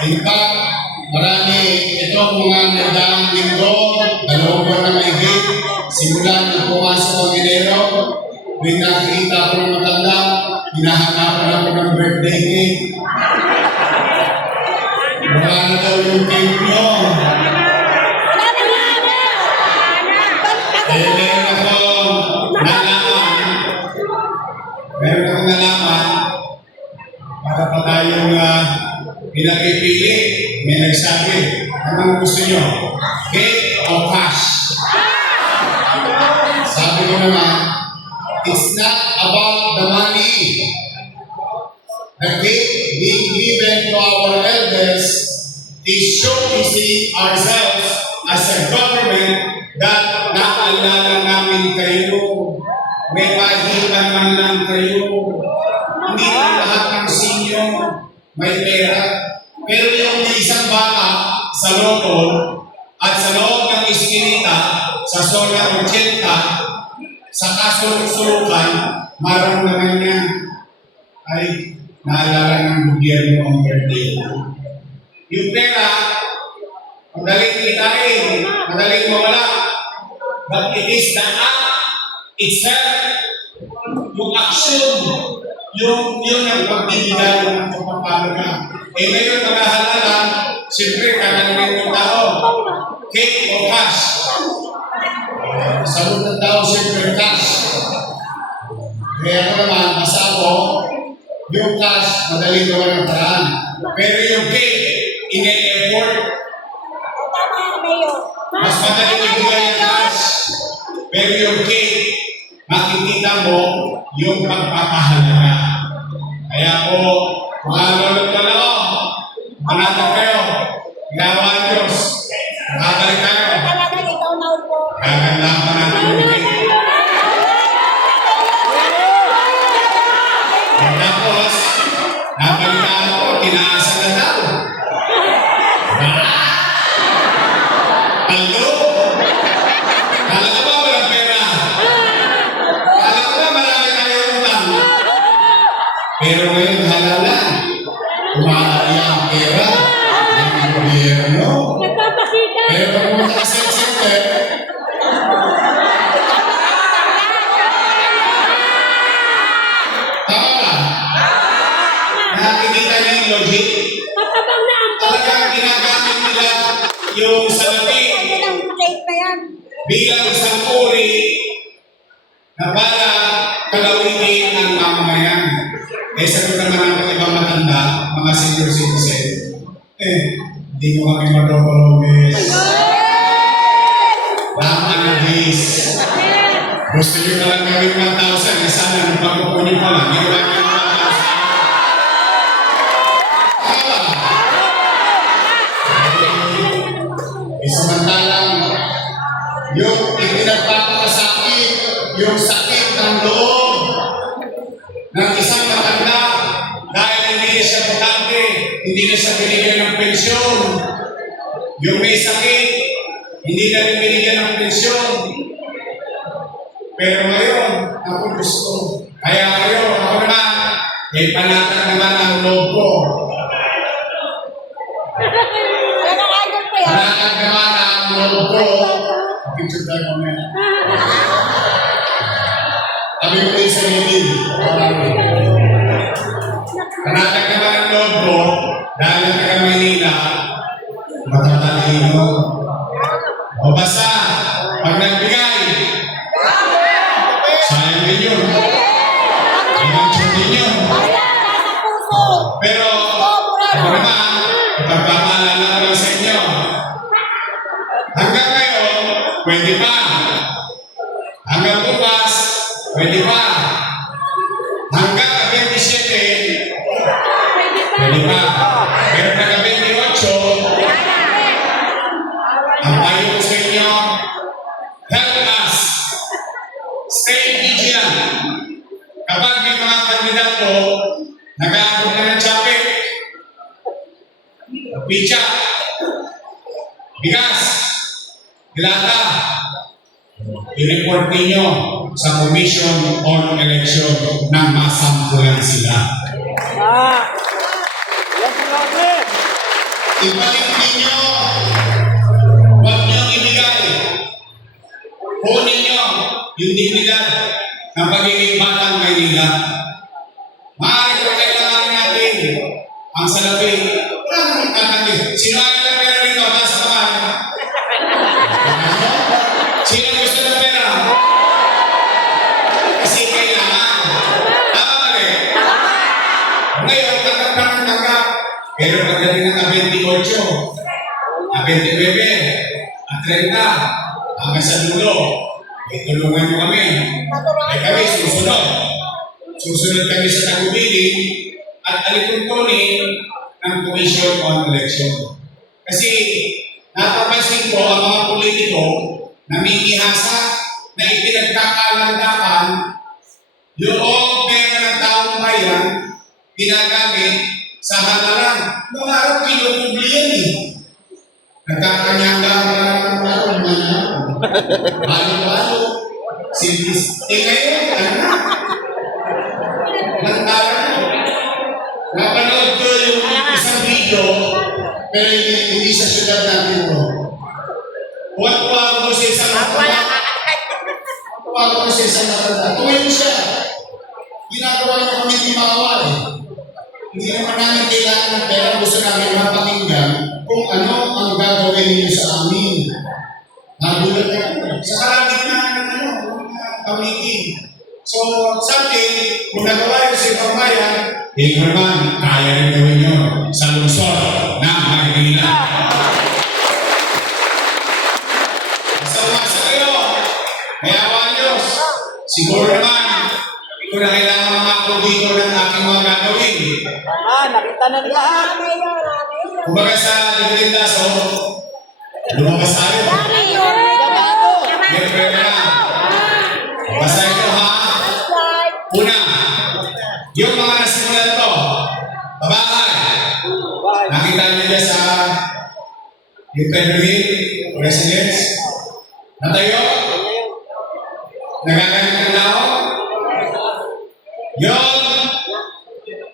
In fact, marami itong mga nagdaang linggo, 2 buwan na mahigit, simula na pumasok ang Enero, may nakikita ako ng matanda, hinahanapan ako ng birthday cake. Wala na daw yung cake nyo. Meron akong nalaman, para pa tayong pinapipili, may nagsabi, anong gusto nyo? Cake o cash? Sabi ko naman, it's not about the money. The cake being given to our elders is showcasing ourselves as a government that naalala namin kayo. May pahipan man lang kayo. Hindi lahat ng sinyo may pera. Pero yung isang bata sa loto at sa loob ng iskinita, sa solar 80, sa kasuluk-sulukan, maramdaman niya ay naalala ng gobyerno ang birthday. Yung pera, madaling kitain, madaling mawala. But it is the act itself, yung action, yun ang pagbibigay ng kapapalaga. Eh ngayon, maghahalala, siyempre, kakalagay ng tao, cake o cash. Sagot ng tao, siyempre, cash. Kaya ako naman, masako, yung cash, madaling gawa ng paraan. Pero yung cake, ine-effort. Mas madaling ibigay ang cash. Pero yung cake, makikita mo yung pagpapahalaga. Kaya po, mga lulot ka na o, manatag kayo, gawa Diyos, nakabalik kayo. Gaganda pa natin yung cake. Tapos, nabalitaan ko, tinaasa na daw. Hello? Talaga ba walang pera? Talaga ba marami tayo utang? Pero ngayon halala, kumahari ang pera ng gobyerno. Pero pag pumunta ka sa center, tama ba? Nakikita niyo yung logic? Talagang ginagamit nila yung salapi bilang isang uri na para kalawinin ang mamamayan. Eh, sagot naman ang ibang matanda, mga senior citizen, hindi mo kami madopologis. Tama na this. Gusto nyo na lang gawin 1,000, eh sana nung pagkukunin pa lang, hindi lang yung 1,000. Samantalang, yung ipinagpapakasakit, yung sakit ng loob ng isang matanda dahil hindi na siya potante, hindi na siya binigyan ng pensyon. Yung may sakit, hindi na rin binigyan ng pensyon. Pero ngayon, ako gusto. Kaya ngayon, ako naman, may panatag naman ang loob ko. Panatag naman ang loob ko. Picture tayo mamaya. Sabi ko kayo sa nilid. Panatag naman ang loob ko dahil ang taga Maynila, matatalino. O basta, pag nagbigay, sayang din yun. Pinansyong din yun. Pero, ako naman, ipagpapaalala ko lang sa inyo. Hanggang ngayon, pwede pa. Hanggang bukas, pwede pa. Hanggang 27, pwede pa. Pero pagka 28, ang payo ko sa inyo, help us. Stay vigilant. Kapag may mga kandidato, nag-aabot na ng tsape, picha, bigas, dilata, i-report ninyo sa Commission on Election nang masampulan sila. ibalik ninyo, huwag niyong ibigay. Kunin niyo yung dignidad ng pagiging batang Maynila. Maaari ko kailangan natin ang salapi. Wala naman tatanggi. Sino ayaw ng pera rito? Taas ang kamay. Sino gusto ng pera? Kasi kailangan. Tama ba rin? Ngayon, tanggap ka ng tanggap. Pero pagdating ng 28, 29, at 30, hanggang sa dulo, tulungan mo kami. Kami susunod. Susunod kami sa tagubilin at alituntunin ng Commission on Election. Kasi napapansin ko ang mga politiko na mingihasa na ipinagkakalandakan yung pera ng taong bayan ginagamit sa halalan. Nung araw, kinukubli yan eh. Nagkakanyaga ng araw, balo-balo, simplis. Ngayon, ano na? Napanood ko yung isang video, pero hindi sa syudad natin mo. Huwag ko sa isang matanda. Huwag ko sa isang matanda. Tuwin siya. Ginagawa niya kami timawa eh. Hindi naman namin kailangan ng pera. Gusto namin mapakinggan kung ano ang gagawin niyo sa amin. Nagulat ka. Sa kalagitnaan ng committee. So, sa atin, kung nagawa yun sa ibang bayan, hindi naman, kaya rin gawin yun sa lungsod ng Maynila. Masama sa kayo, may awa Diyos. Siguro naman, ito na kailangan mga dito ng aking mga gagawin. Nakita na nila. Kumbaga sa Liglinda, so, lumabas tayo. May pwede na. Basta ito ha. Una, yung mga nasimulan to, babahay. Nakita nila sa yung Federal Residence. Natayo? Nagagamit ng lao?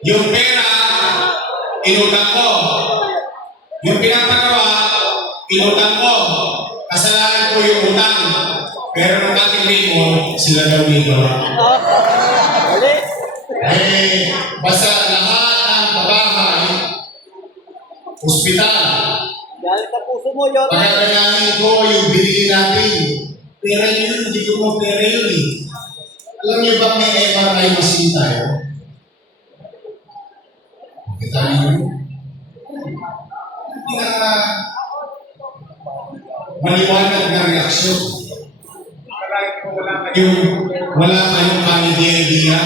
Yung pera, inutang ko. Yung pinapagawa, inutang ko. Kasalanan ko yung utang. Pero nung ating limon, sila daw dito. Basta lahat ng pabahay, ospital. Galit sa puso mo yun. Pagkakalanin ko yung bilhin natin. Pera yun, hindi ko mo pera yun eh. Alam niyo ba may MRI machine tayo? Kita niyo? Hindi na maliwanag na reaksyon. Yung wala kayong idea,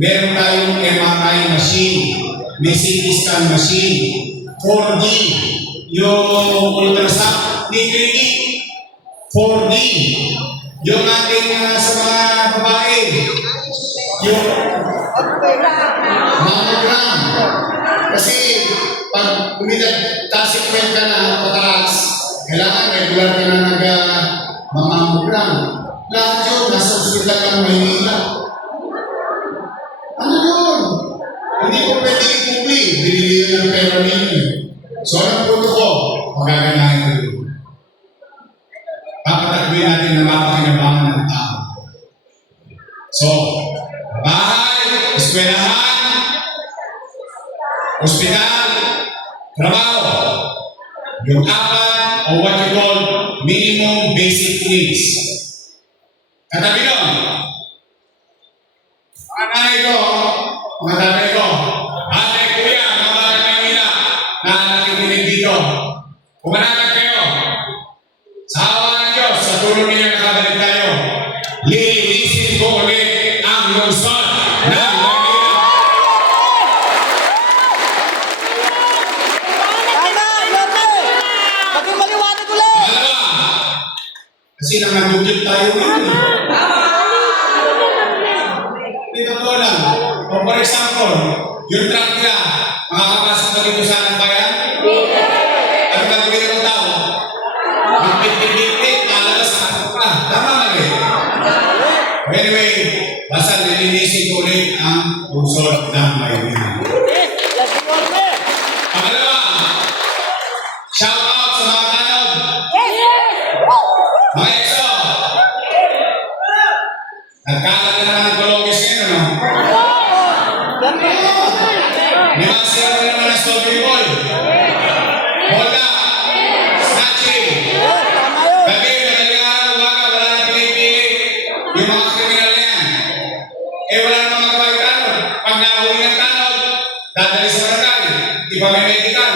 meron tayong MRI machine, may CT scan machine, 4D, yung ultrasound, ni 4D, yung ating sa mga babae, yung mammogram. Kasi pag umilag-tasikwent ka na pataas, kailangan regular ka na nag-mammogram. Lahat yun, nasa ospital ng Maynila. Ano yun? Hindi ko pwede ikubli. Binili ng pera ninyo. So, anong punto ko? Magaganahin ko yun. Papatakbuhin natin na mapakinabangan ng tao. So, bahay, eskwelahan, ospital, trabaho. Yung apat o what you call minimum basic needs. Katabi nun, mga nanay ko, mga tatay ko, ate, kuya, mga bahay Maynila, na nakikinig dito. Pumanatag kayo. Sa awa ng Diyos, sa tulong niya nakabalik tayo. Lilinisin ko ulit ang lungsod ng Maynila. Tama, Yorme! Maging maliwanag ulit! Malawa, kasi nangagugyot tayo ngayon. Totoo lang. O for example, yung truck nila, makakapasok na dito sa anong bayan? Ano gagawin ng tao? Magpipipipit, lalabas na ako pa. Tama nga rin. Anyway, basta nilinisin ko ulit ang lungsod ng Maynila. Yes, Yorme! Pangalawa, mga sila na naman ang strawberry boy. Bola. Snatching. Tama yun. Gabi, madaling araw, umaga, wala na pinipili. Yung mga kriminal na yan. Wala namang magawa yung tanod. Pag nahuli ng tanod, dadali sa barangay. Iba may medical.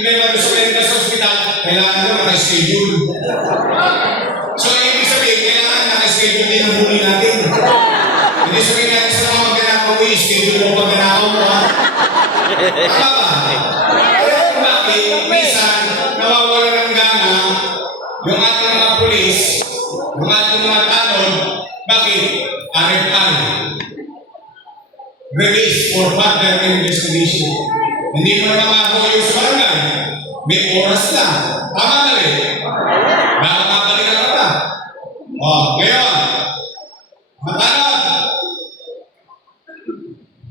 Problema doon sa medical sa hospital, kailangan doon naka-schedule. So, ibig sabihin, kailangan naka-schedule din ang huli natin. Hindi sabihin natin sa mga magnanakaw, schedule mo magnanakaw mo, ha? Tama ba? Kaya kung bakit, minsan, nawawala ng gana, yung ating mga pulis, yung ating mga tanod, bakit? RFI. Release for further investigation. Hindi mo naman makakuha sa barangay. May oras lang. Tama na rin. Nakakabalikan ka na. Ngayon. Matanong.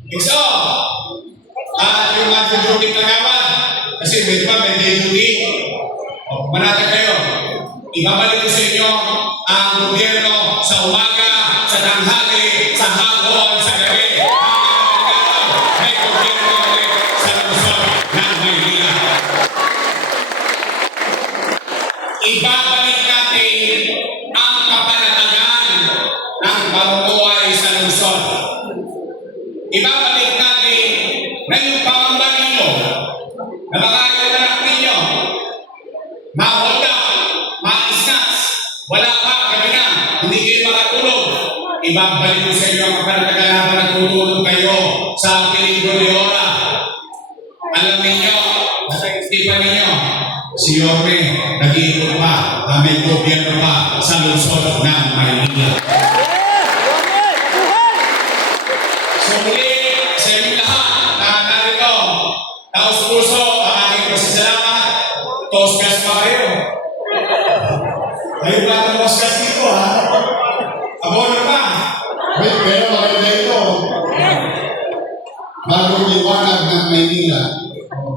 Ikso. Yung mga duty kagawad. Kasi may ba may day duty. Manatag kayo. Ibabalik ko sa inyo ang gobyerno sa umaga, sa tanghali, sa hapon, sa gabi. May gobyerno ulit sa Luzon ng Maynila. Ibabalik natin ang kapanatagan ng pamumuhay sa Luzon. Ibabalik natin na yung pangamba ninyo, na mga anak ninyo, mawala, ma-snatch, wala pa, gabi na, hindi kayo makatulog. Ibabalik ko sa inyo ang kapanatagan habang nagtutulog kayo sa peligro ni Ora. Alam ninyo, sa isipan ninyo, si Yorme, nag-iikot pa, na may gobyerno pa sa Luzon ng Maynila. So muli, sa inyong lahat na narito, taos-puso ang aking pasasalamat, toskas pa kayo. Kayo ba ang toskas dito, ha? Abono pa. Pero maganda ito. Bagong liwanag ng Maynila.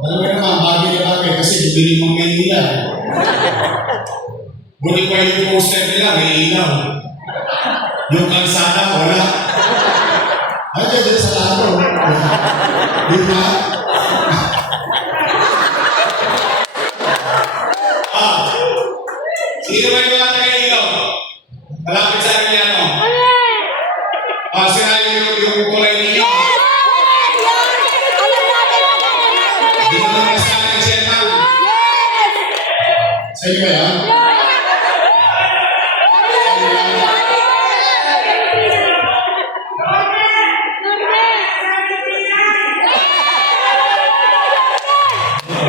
Alam mo naman, bagay na bagay kasi bibili mong Maynila. Buti pa yung poster nila, may ilaw. Yung kalsada, wala. Ay, dyan sa lado. Di ba? Sino ba yung mga taga-ilaw? Malapit sa akin yan, no? Sira yung kulay ninyo. Hindi mo naman sa akin, Chairman. Sa inyo ba yan?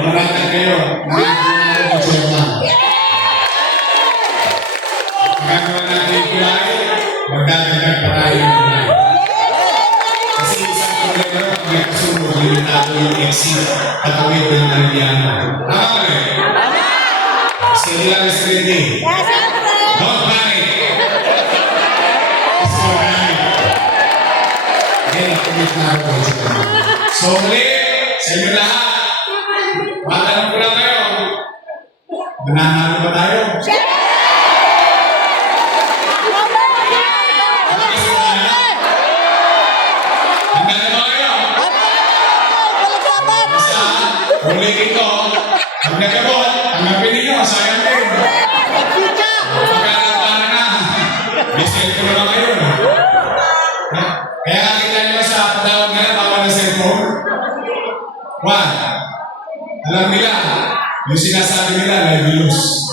Maratag kayo. Nangyayon ko, Chairman. Gagawa natin yung kulay, magdadagdag pa tayo yung kulay. Kasi isang problema na pag may kasunod, limitado yung exit at awit ng Aliano. Tama ba rin? Sila is ready. Don't panic. It's alright. Again, nakumit na ako. So muli, sa inyo lahat, matanong ko lang kayo, mananalo ba tayo? Ulitin ko, pag nagabot, hanapin ninyo, sayang din. Pagkakapana na, may cellphone naman kayo. Kaya kita nyo sa patawag nila, bawal na cellphone. One, alam nila, yung sinasabi nila, libelous.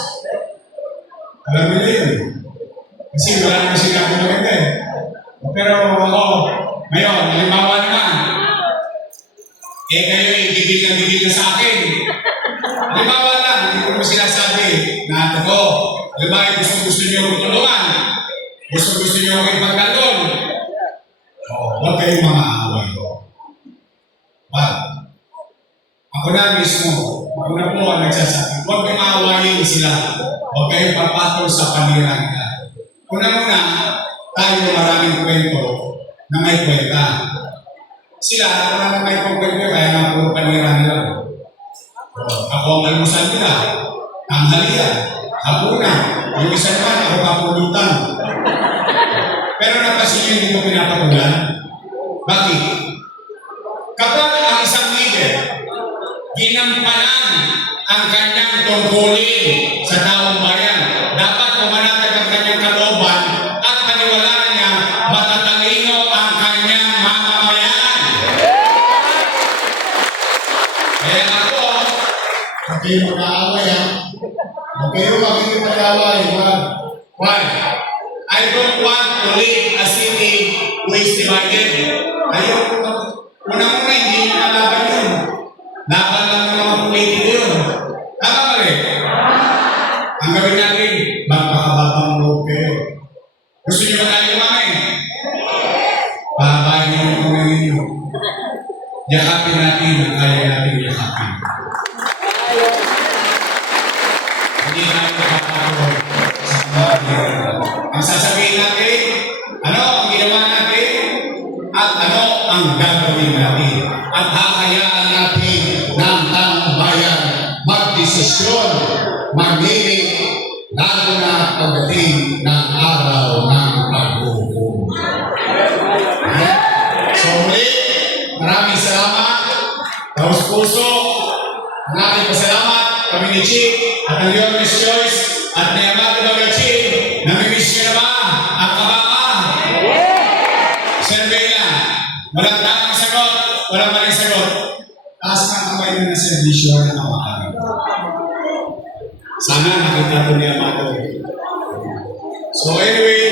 Alam nila yun. Kasi wala naman sinabi na maganda eh. Pero ako, ngayon, halimbawa naman, kayo gigil na sa akin. Halimbawa lang, hindi ko sinasabi na ito ko. Halimbawa, gusto nyo tulungan. Gusto nyo ipagkaldon. Huwag kayong mga away ko. Ako na mismo, ako na po ang nagsasabi. Huwag kayong aawayin sila. Huwag kayong papatol sa panira nila. Una-una, tayo maraming kwento na may kwenta. Sila, wala na may pagkwento, kaya nga puro panira nila. Ako ang almusal nila, tanghalian, hapunan, yung isa naman, ako kapulutan. Pero napasin yun, hindi ko pinapatulan. Bakit? Kapag ang isang ginampanan ang kanyang tungkulin sa taong bayan. Dapat pumanatag ang kanyang kalooban at paniwalaan niya matatalino ang kanyang mamamayan. Kaya ako, Huwag kayo mag-aaway ha. Huwag kayo magiging mag-aaway. why? I don't want to live a city who is divided. Ayoko. Unang-una, hindi nyo nalaban yun. Laban lang ng mga politiko yun. Tama ba rin? Ang gawin natin, magpakababang loob kayo. Gusto nyo ba tayo kumain? Babayin nyo yung mga ninyo. Yakapin natin ang kaya natin yakapin. Hindi natin makakapagod sa mga ginagawa. Ang sasabihin natin, ano ang ginawa natin, at ano ang gagawin natin. At hahayaan natin ng taong bayan magdesisyon, mamili, lalo na pagdating ng araw ng paghuhukom. So muli, maraming salamat. Taos puso, ang ating pasalamat, kami ni Chief at ang Your Miss Choice at ni Amado Bagal Chief. Namimiss nyo na ba ang kabaka? Survey lang. Walang tamang sagot, walang maling sagot. Taas ka kamay mo na servisyo na nakakari. Sana nakita ko ni Amado. So anyway,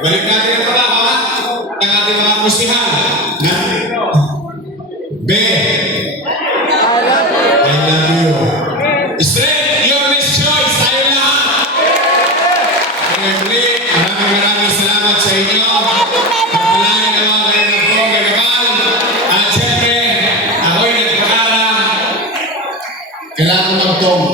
balik natin ang kabaka ng ating mga kustihan. Be, I love you. Straight, Your Miss Choice, tayo lahat. Muli, maraming salamat sa inyo. Pagpalain naman kayo ng po, ganagal. At syempre, ako'y nagpakala. Kailangan magtong.